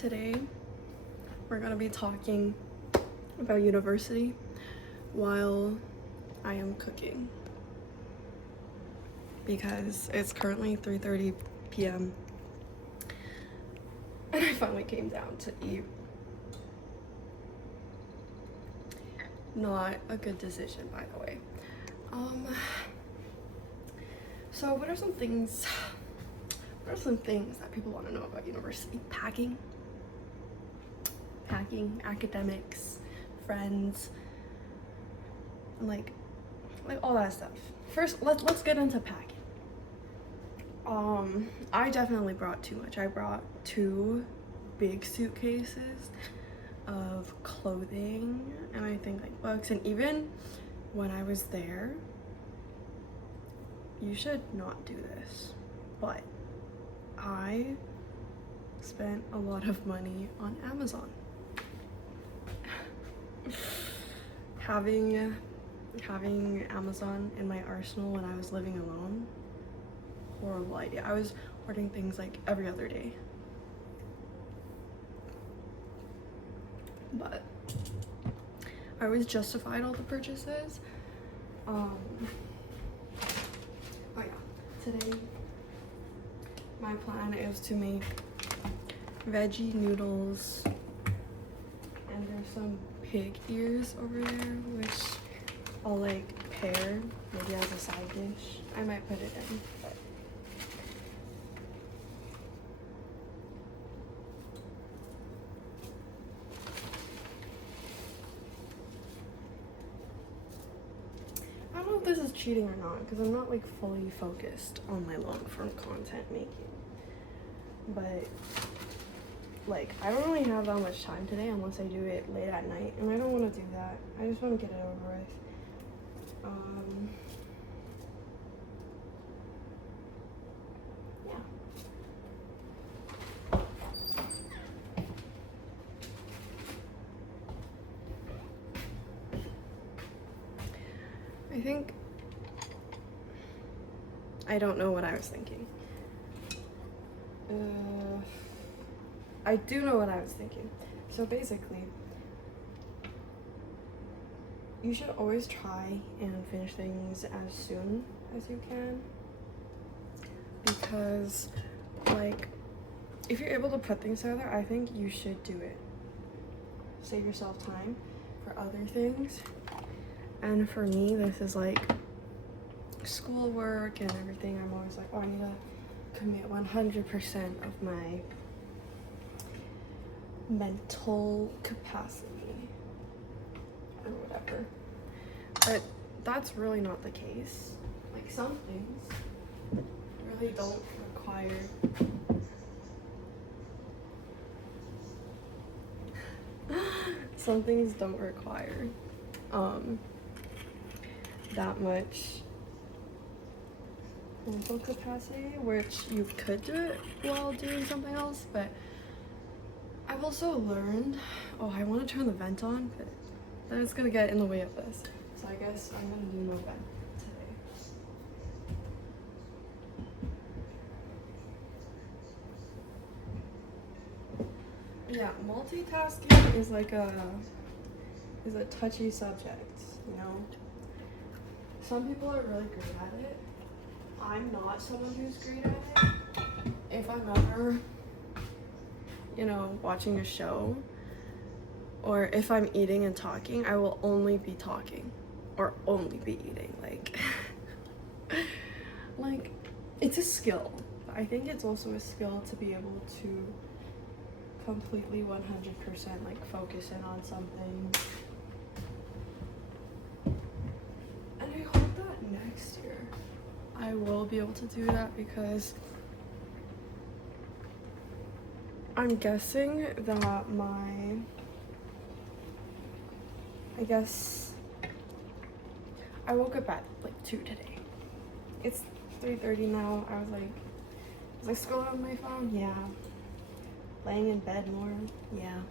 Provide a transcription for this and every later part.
Today we're gonna be talking about university while I am cooking because it's currently 3:30 p.m. and I finally came down to eat. Not a good decision, by the way. So what are some things that people want to know about university? Packing, academics, friends, like all that stuff. First, let's get into packing. I definitely brought too much. I brought 2 big suitcases of clothing and I think like books, and even when I was there, you should not do this, but I spent a lot of money on Amazon. Having Amazon in my arsenal when I was living alone, horrible idea. I was ordering things like every other day. But I always justified all the purchases. Oh yeah, today my plan is to make veggie noodles, and there's some pig ears over there which I'll like pair maybe as a side dish. I might put it in, but I don't know if this is cheating or not because I'm not like fully focused on my long form content making. But like I don't really have that much time today unless I do it late at night, and I don't want to do that. I just want to get it over with. Yeah. I don't know what I was thinking. I do know what I was thinking. So basically, you should always try and finish things as soon as you can, because like if you're able to put things together, I think you should do it. Save yourself time for other things. And for me, this is like schoolwork and everything. I'm always like, oh, I need to commit 100% of my mental capacity or whatever. But that's really not the case. Like some things really don't require some things don't require that much mental capacity, which you could do it while doing something else. But I've also learned, oh, I want to turn the vent on, but then it's gonna get in the way of this. So I guess I'm gonna do no vent today. Yeah, multitasking is like a touchy subject, you know? Some people are really great at it. I'm not someone who's great at it. If I'm ever, you know, watching a show, or if I'm eating and talking, I will only be talking or only be eating. Like it's a skill. I think it's also a skill to be able to completely 100% like focus in on something. And I hope that next year I will be able to do that, because I'm guessing that I woke up at like 2 today. It's 3:30 now. I was I scrolling on my phone? Yeah. Laying in bed more? Yeah.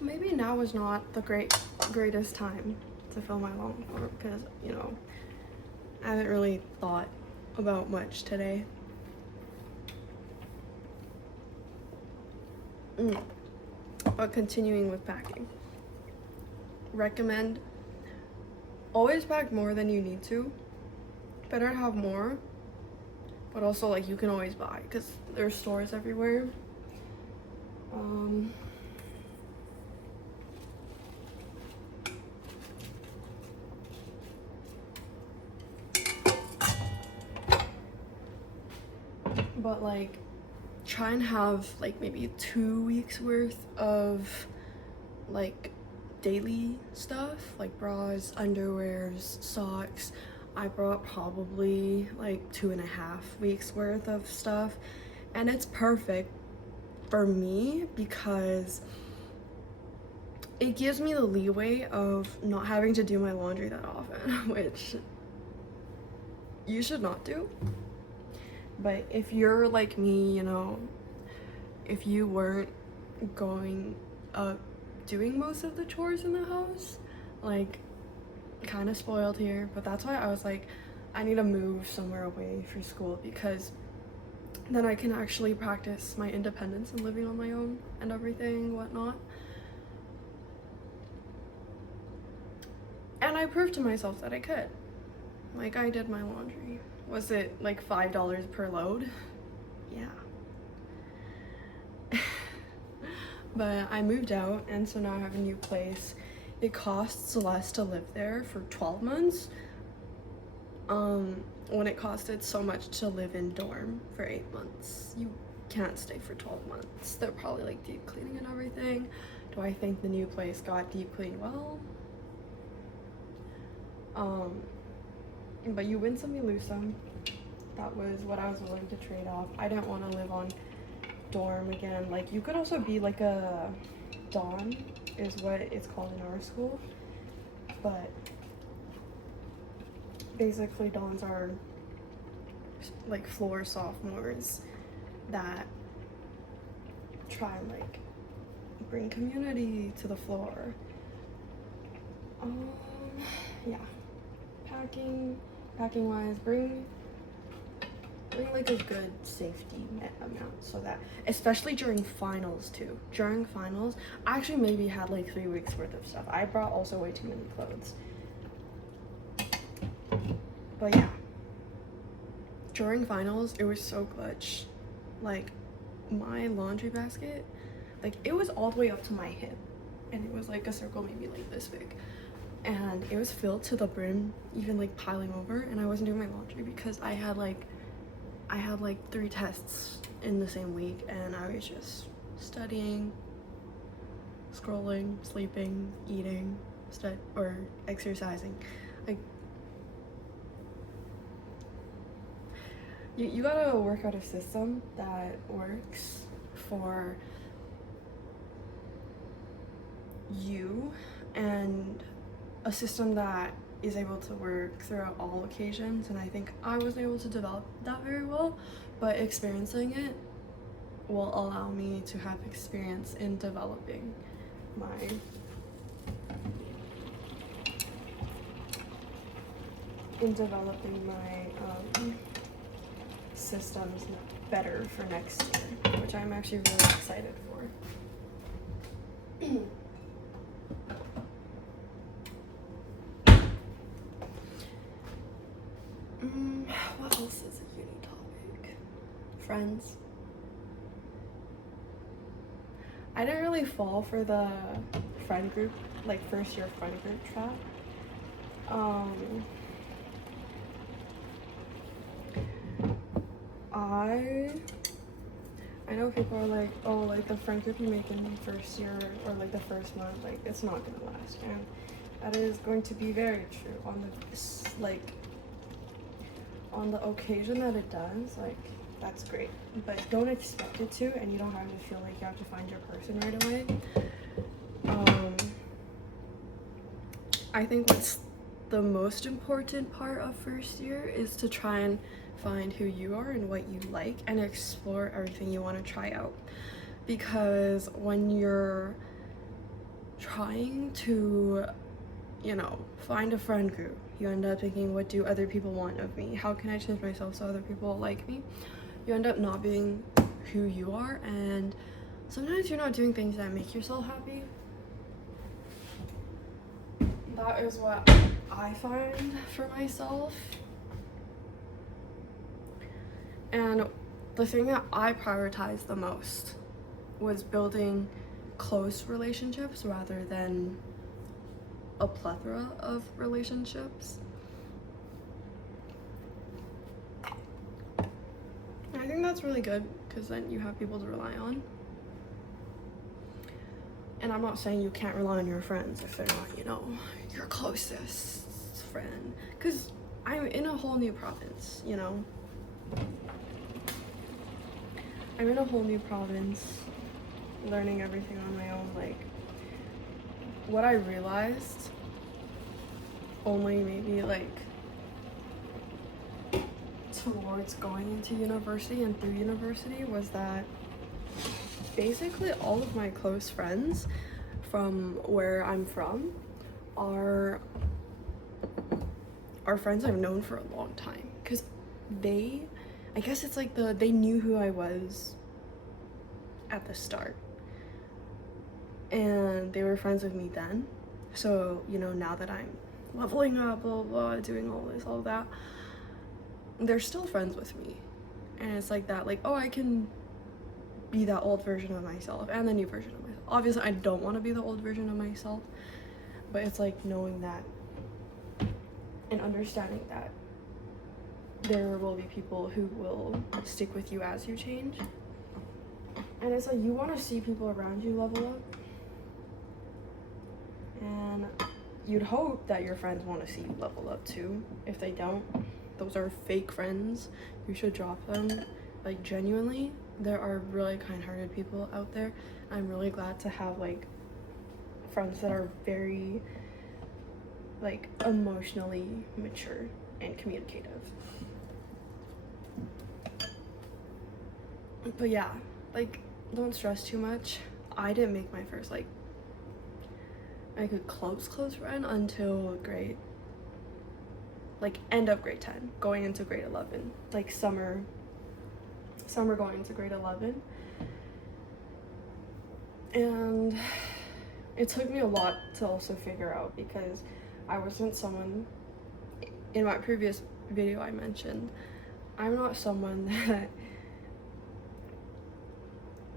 Maybe now is not the greatest time to film my long form because, you know, I haven't really thought about much today. But continuing with packing, recommend always pack more than you need to. Better to have more, but also like you can always buy because there's stores everywhere. But like try and have like maybe 2 weeks worth of like daily stuff, like bras, underwears, socks. I brought probably like 2.5 weeks worth of stuff, and it's perfect for me because it gives me the leeway of not having to do my laundry that often, which you should not do. But if you're like me, you know, if you weren't going up doing most of the chores in the house, like kind of spoiled here, but that's why I was like, I need to move somewhere away for school because then I can actually practice my independence and living on my own and everything, whatnot. And I proved to myself that I could. Like, I did my laundry. Was it like $5 per load? Yeah. But I moved out, and so now I have a new place. It costs less to live there for 12 months when it costed so much to live in dorm for 8 months. You can't stay for 12 months. They're probably like deep cleaning and everything. Do I think the new place got deep cleaned well? But you win some, you lose some. That was what I was willing to trade off. I didn't want to live on dorm again. Like, you could also be like a Dawn is what it's called in our school, but basically Dawns are like floor sophomores that try and like bring community to the floor. Yeah, packing wise, bring like a good safety net amount, so that especially during finals too. During finals, I actually maybe had like 3 weeks worth of stuff. I brought also way too many clothes. But yeah, during finals, it was so clutch. Like, my laundry basket, like, it was all the way up to my hip, and it was like a circle maybe like this big, and it was filled to the brim, even like piling over, and I wasn't doing my laundry because I had like 3 tests in the same week, and I was just studying, scrolling, sleeping, eating, or exercising. Like, you gotta work out a system that works for you, and a system that is able to work throughout all occasions, and I think I was able to develop that very well, but experiencing it will allow me to have experience in developing my systems better for next year, which I'm actually really excited for. What else is a uni topic? Friends. I didn't really fall for the friend group, like first year friend group trap. I know people are like, oh, like the friend group you make in the first year or like the first month, like it's not gonna last, and that is going to be very true on the occasion that it does. Like, that's great, but don't expect it to, and you don't have to feel like you have to find your person right away. I think what's the most important part of first year is to try and find who you are and what you like, and explore everything you want to try out. Because when you're trying to, find a friend group, you end up thinking, what do other people want of me? How can I change myself so other people like me? You end up not being who you are, and sometimes you're not doing things that make yourself happy. That is what I find for myself. And the thing that I prioritized the most was building close relationships rather than a plethora of relationships. And I think that's really good because then you have people to rely on. And I'm not saying you can't rely on your friends if they're not, you know, your closest friend. Because I'm in a whole new province, you know. I'm in a whole new province, learning everything on my own. Like, what I realized only maybe like towards going into university and through university was that basically all of my close friends from where I'm from are friends I've known for a long time, because I guess it's like they knew who I was at the start and they were friends with me then. So, you know, now that I'm leveling up, blah, blah, blah, doing all this, all that, they're still friends with me. And it's like that, like, oh, I can be that old version of myself and the new version of myself. Obviously, I don't want to be the old version of myself, but it's like knowing that and understanding that there will be people who will stick with you as you change. And it's like you want to see people around you level up. And you'd hope that your friends want to see you level up too. If they don't, those are fake friends. You should drop them. Like, genuinely, there are really kind-hearted people out there. I'm really glad to have like friends that are very like emotionally mature and communicative. But yeah, like, don't stress too much. I didn't make my first like a close friend until end of grade 10, going into grade 11, like summer going into grade 11. And it took me a lot to also figure out, because I wasn't someone, in my previous video I mentioned, I'm not someone that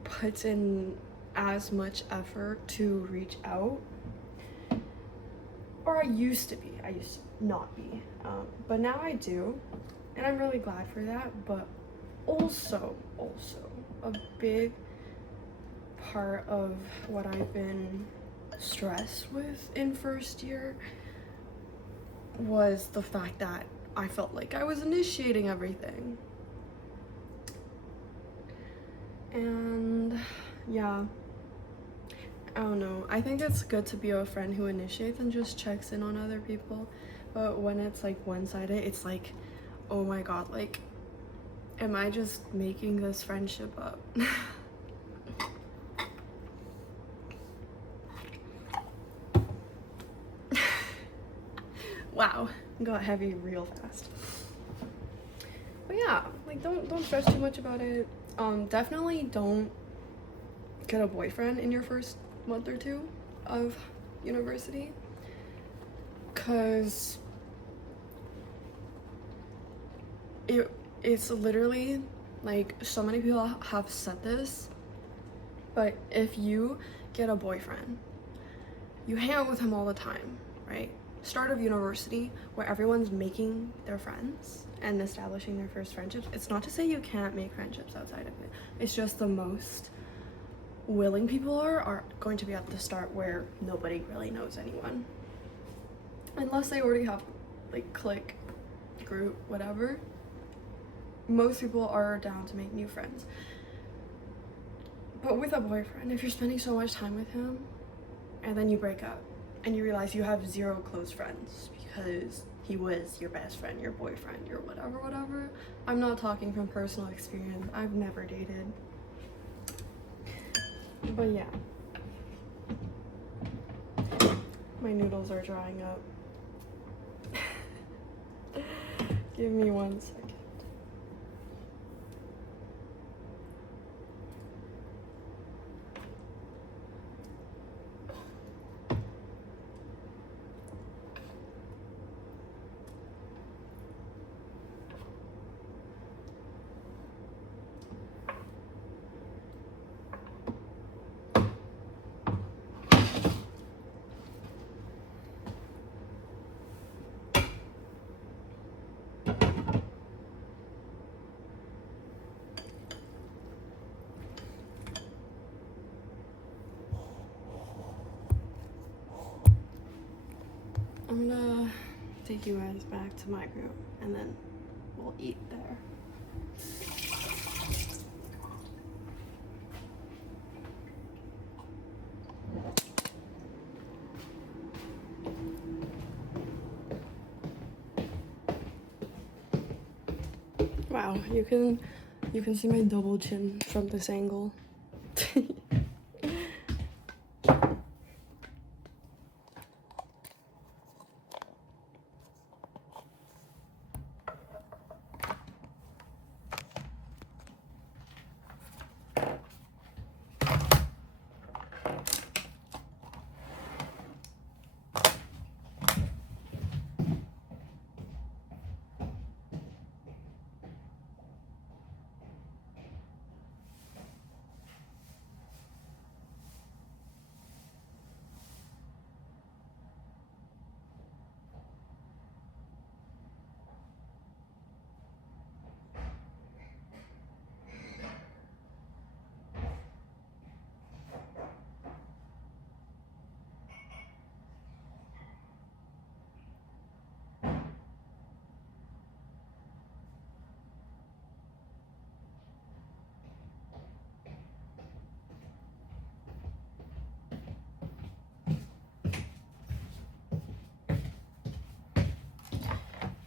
puts in as much effort to reach out. Or I used to not be, but now I do, and I'm really glad for that. But also a big part of what I've been stressed with in first year was the fact that I felt like I was initiating everything. And yeah, I don't know. I think it's good to be a friend who initiates and just checks in on other people. But when it's like one-sided, it's like, oh my god, like, am I just making this friendship up? Wow, got heavy real fast. But yeah, like, don't stress too much about it. Definitely don't get a boyfriend in your first month or two of university, because it's literally like, so many people have said this, but if you get a boyfriend, you hang out with him all the time, right? Start of university, where everyone's making their friends and establishing their first friendships. It's not to say you can't make friendships outside of it. It's just the most willing people are going to be at the start, where nobody really knows anyone. Unless they already have like clique, group, whatever. Most people are down to make new friends. But with a boyfriend, if you're spending so much time with him and then you break up and you realize you have 0 close friends because he was your best friend, your boyfriend, your whatever. I'm not talking from personal experience. I've never dated. But yeah. My noodles are drying up. Give me 1 second. I'm gonna take you guys back to my room and then we'll eat there. Wow, you can see my double chin from this angle.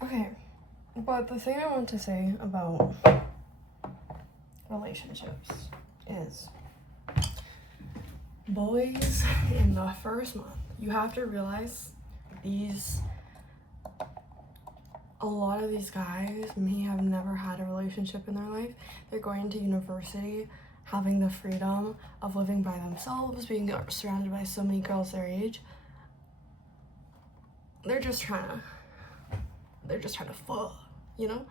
Okay, but the thing I want to say about relationships is boys in the first month, you have to realize a lot of these guys may have never had a relationship in their life. They're going to university, having the freedom of living by themselves, being surrounded by so many girls their age. They're just trying to fuck, you know?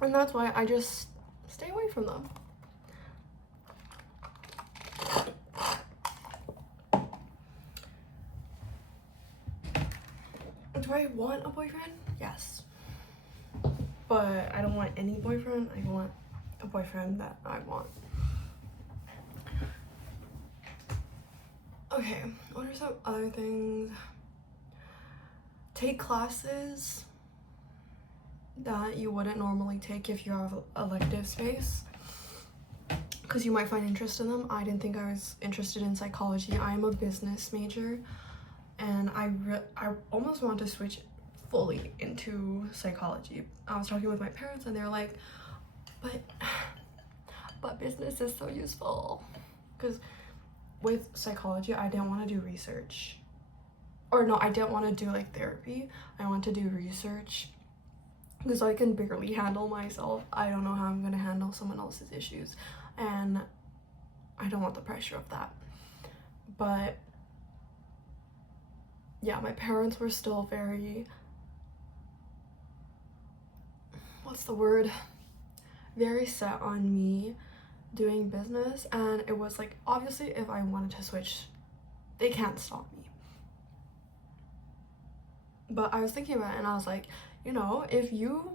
And that's why I just stay away from them. Do I want a boyfriend? Yes. But I don't want any boyfriend. I want a boyfriend that I want. Okay, what are some other things? Take classes that you wouldn't normally take if you have elective space, because you might find interest in them. I didn't think I was interested in psychology. I'm a business major, and I almost want to switch fully into psychology. I was talking with my parents and they're like, but business is so useful. Because with psychology, I didn't want to do research. Or no, I didn't want to do like therapy. I want to do research because I can barely handle myself. I don't know how I'm going to handle someone else's issues, and I don't want the pressure of that. But yeah, my parents were still very, very set on me doing business, and it was like, obviously if I wanted to switch, they can't stop me. But I was thinking about it and I was like, you know, if you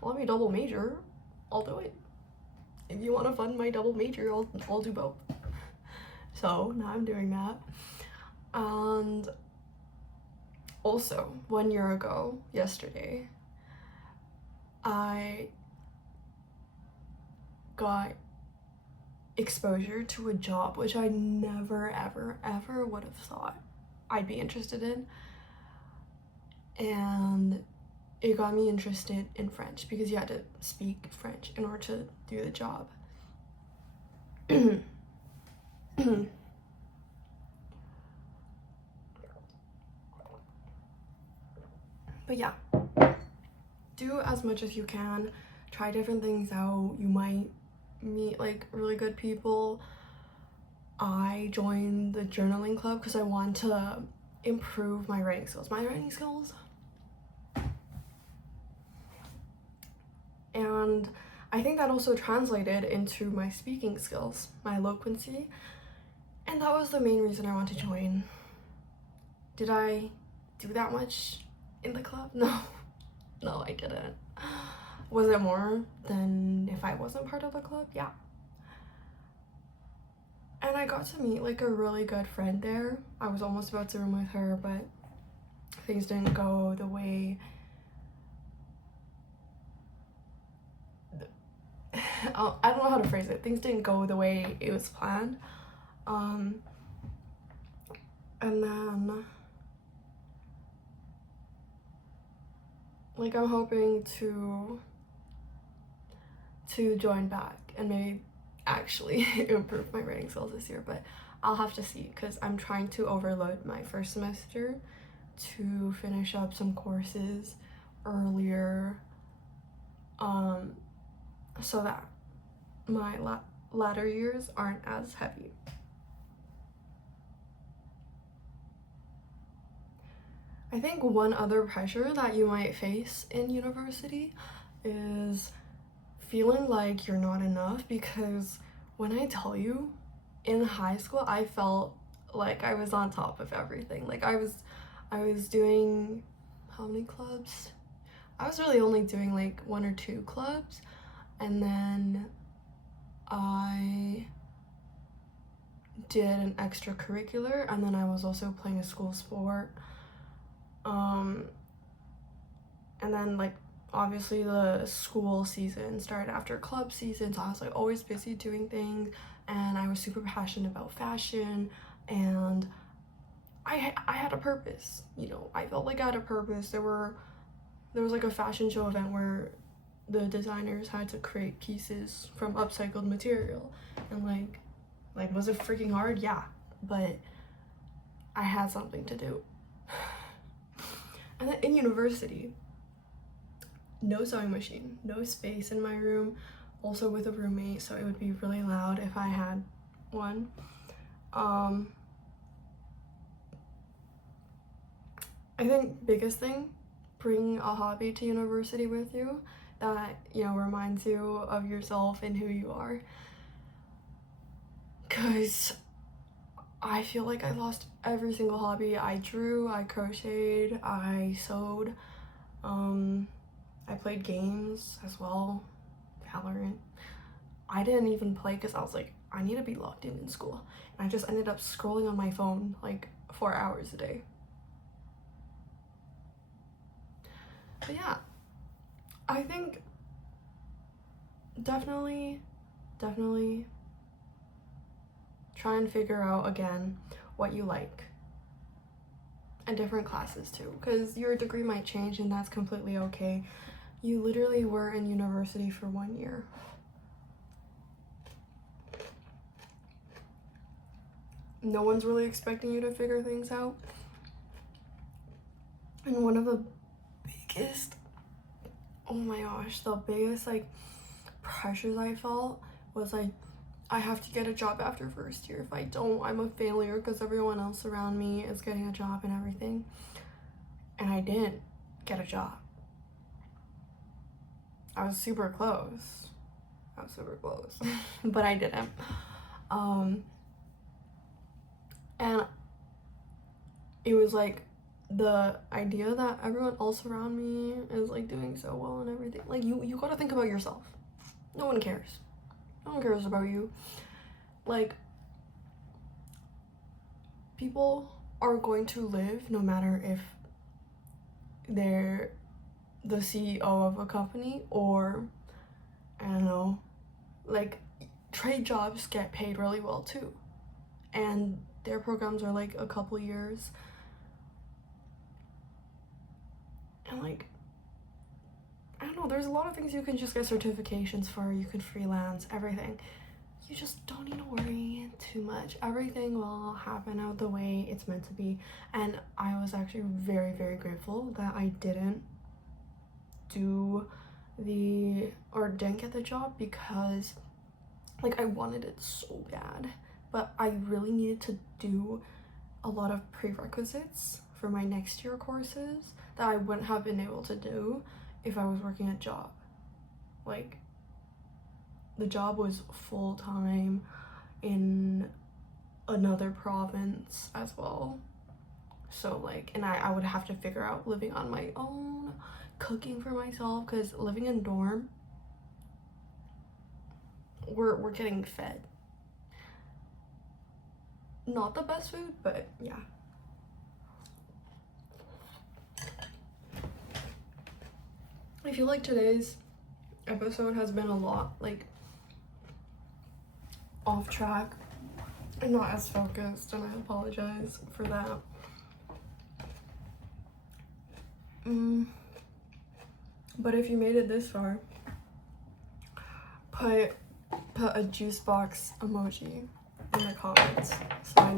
want me double major, I'll do it. If you want to fund my double major, I'll do both. So now I'm doing that. And also 1 year ago, yesterday, I got exposure to a job which I never ever would have thought I'd be interested in, and it got me interested in French because you had to speak French in order to do the job. But yeah, do as much as you can, try different things out. You might meet like really good people. I joined the journaling club because I want to improve my writing skills. And I think that also translated into my speaking skills, my eloquency, and that was the main reason I wanted to join. Did I do that much in the club? No, I didn't. Was it more than if I wasn't part of the club? Yeah. And I got to meet like a really good friend there. I was almost about to room with her, but things didn't go the way I don't know how to phrase it. Things didn't go the way it was planned. And then like I'm hoping to join back and maybe actually improve my writing skills this year, but I'll have to see because I'm trying to overload my first semester to finish up some courses earlier, so that my latter years aren't as heavy. I think one other pressure that you might face in university is feeling like you're not enough, because when I tell you, in high school I felt like I was on top of everything. Like I was doing, how many clubs? I was really only doing like 1 or 2 clubs, and then I did an extracurricular, and then I was also playing a school sport. And then like obviously the school season started after club season, so I was like always busy doing things, and I was super passionate about fashion, and I had a purpose, you know. I felt like I had a purpose. There was like a fashion show event where the designers had to create pieces from upcycled material, and like was it freaking hard? Yeah, but I had something to do. And then in university, no sewing machine, no space in my room, also with a roommate, so it would be really loud if I had one. I think biggest thing, bring a hobby to university with you that, you know, reminds you of yourself and who you are, because I feel like I lost every single hobby. I drew, I crocheted, I sewed, I played games as well, Valorant. I didn't even play because I was like, I need to be locked in school. And I just ended up scrolling on my phone like 4 hours a day. But yeah, I think definitely try and figure out again what you like, and different classes too, because your degree might change and that's completely okay. You literally were in university for 1 year. No one's really expecting you to figure things out. And one of the biggest, oh my gosh, the biggest like pressures I felt was like, I have to get a job after first year. If I don't, I'm a failure because everyone else around me is getting a job and everything. And I didn't get a job. I was super close. But I didn't. And it was like the idea that everyone else around me is like doing so well and everything. Like you gotta think about yourself. No one cares. No one cares about you. Like, people are going to live no matter if they're the CEO of a company or, I don't know, like trade jobs get paid really well too. And their programs are like a couple years. And like, I don't know, there's a lot of things you can just get certifications for. You can freelance, everything. You just don't need to worry too much. Everything will happen out the way it's meant to be. And I was actually very, very grateful that I didn't didn't get the job, because like I wanted it so bad, but I really needed to do a lot of prerequisites for my next year courses that I wouldn't have been able to do if I was working a job. Like, the job was full-time in another province as well. So like, and I would have to figure out living on my own, cooking for myself, because living in dorm, we're getting fed. not the best food, but yeah. I feel like today's episode has been a lot like off track and not as focused, and I apologize for that. But if you made it this far, put a juice box emoji in the comments so I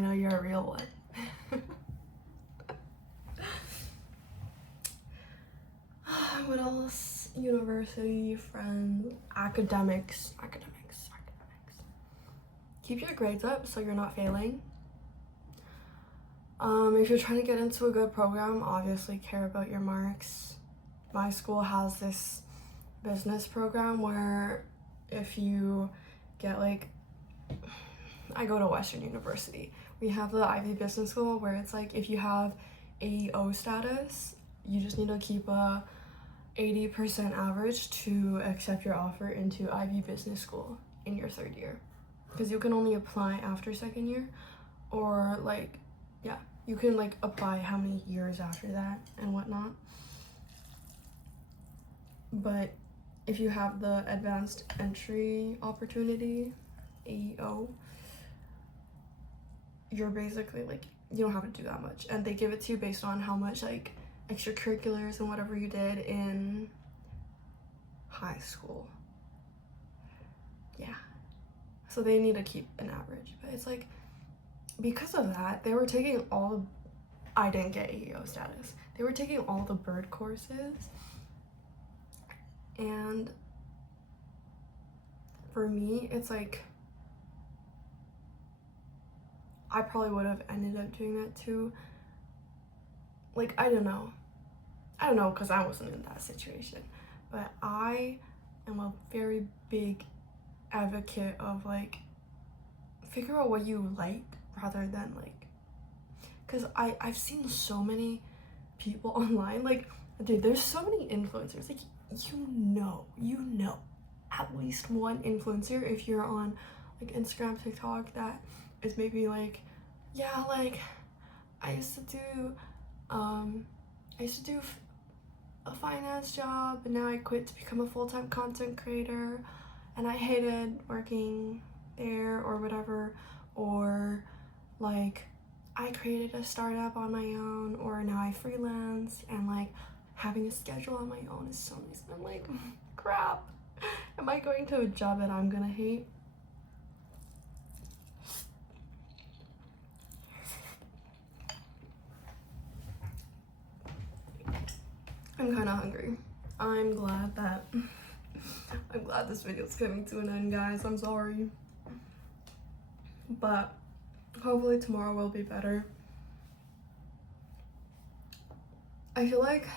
know you're a real one. What else? University, friends, academics. Keep your grades up so you're not failing. If you're trying to get into a good program, obviously care about your marks. My school has this business program where if you get like, I go to Western University. We have the Ivy Business School where it's like if you have AEO status, you just need to keep a 80% average to accept your offer into Ivy Business School in your third year. Because you can only apply after second year, or like, yeah, you can like apply how many years after that and whatnot. But if you have the advanced entry opportunity, AEO, you're basically like, you don't have to do that much, and they give it to you based on how much like extracurriculars and whatever you did in high school. Yeah, so they need to keep an average, but it's like because of that they were taking I didn't get AEO status, they were taking all the bird courses, and for me it's like I probably would have ended up doing that too. Like, I don't know because I wasn't in that situation, but I am a very big advocate of like figure out what you like rather than like, because I've seen so many people online, like, dude, there's so many influencers, like, you know at least one influencer if you're on like Instagram, TikTok, that is maybe like, yeah, like I used to do a finance job, and now I quit to become a full-time content creator, and I hated working there or whatever, or like I created a startup on my own, or now I freelance, and like having a schedule on my own is so nice. I'm like, crap, am I going to a job that I'm gonna hate? I'm kind of hungry. I'm glad this video is coming to an end, guys. I'm sorry, but hopefully tomorrow will be better. I feel like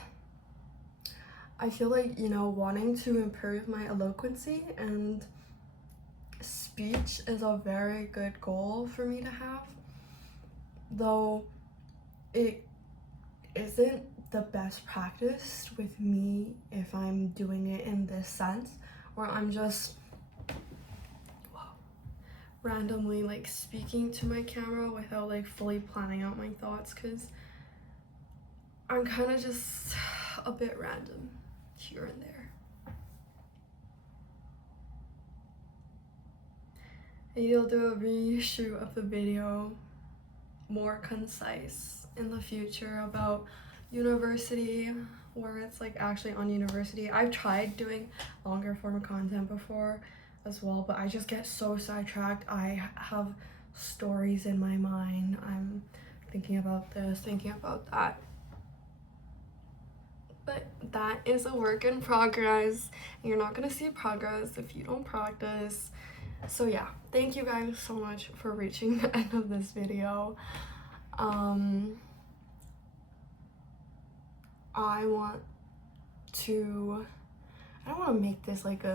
you know, wanting to improve my eloquency and speech is a very good goal for me to have, though it isn't the best practice with me if I'm doing it in this sense where I'm just randomly like speaking to my camera without like fully planning out my thoughts, because I'm kind of just a bit random here and there. Maybe I'll do a reshoot of the video, more concise in the future, about university, where it's like actually on university. I've tried doing longer form content before as well, but I just get so sidetracked. I have stories in my mind. I'm thinking about this, thinking about that. But that is a work in progress. You're not gonna see progress if you don't practice. So yeah, thank you guys so much for reaching the end of this video. I don't want to make this like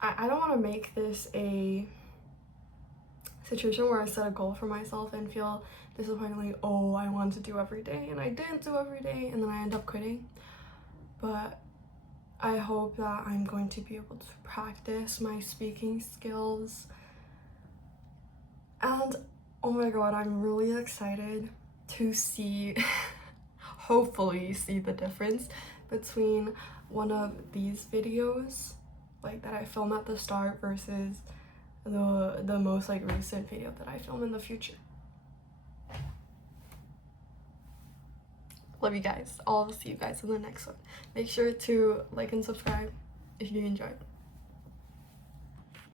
I don't want to make this a situation where I set a goal for myself and feel disappointed, like, oh, I wanted to do every day and I didn't do every day, and then I end up quitting. But I hope that I'm going to be able to practice my speaking skills. And oh my god, I'm really excited to see, hopefully see the difference between one of these videos, like that I film at the start, versus the most like recent video that I film in the future. Love you guys. I'll see you guys in the next one. Make sure to like and subscribe if you enjoyed.